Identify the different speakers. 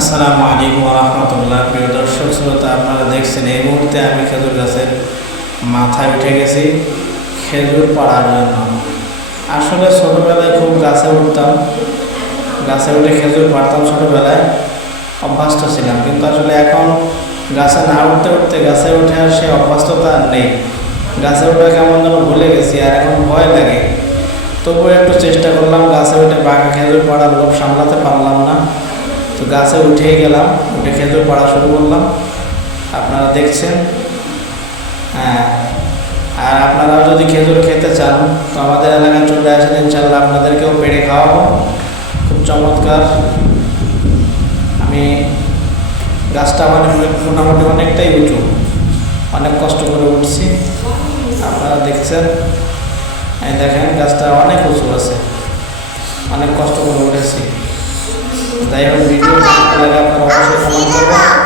Speaker 1: আসসালামু আলাইকুম রহমতুল্লাহ। প্রিয় দর্শক, শ্রোতা, আপনারা দেখছেন, এই মুহূর্তে আমি খেজুর গাছের মাথায় উঠে গেছি। খেজুর পাড়ার জন্য। আসলে ছোটোবেলায় খুব গাছে উঠতাম। গাছে উঠে খেজুর পাড়তাম ছোটোবেলায়। অভ্যস্ত ছিলাম। কিন্তু আসলে এখন গাছে না উঠতে উঠতে গাছে উঠে আর সে অভ্যস্ততা নেই। গাছে উঠে কেমন যেন ভুলে গেছি আর এখন ভয় লাগে। তবুও একটু চেষ্টা করলাম গাছে উঠে পাকা খেজুর পাড়ার লোভ সামলাতে পারলাম তো গাছে উঠেই গেলাম, উঠে খেজুর পড়া শুরু করলাম। আপনারা দেখছেন। হ্যাঁ। আর আপনারাও যদি খেজুর খেতে চান, তো আমাদের এলাকায় চলে আসেন ইনশাল্লাহ আপনাদেরকেও পেড়ে খাওয়াবো। খুব চমৎকার। আমি গাছটা মানে মোটামুটি অনেকটাই উঁচু। অনেক কষ্ট করে উঠছি। আপনারা দেখছেন। দেখেন, গাছটা অনেক উঁচু আছে। অনেক কষ্ট করে উঠেছি। Dahil hindi ko talaga para sa mga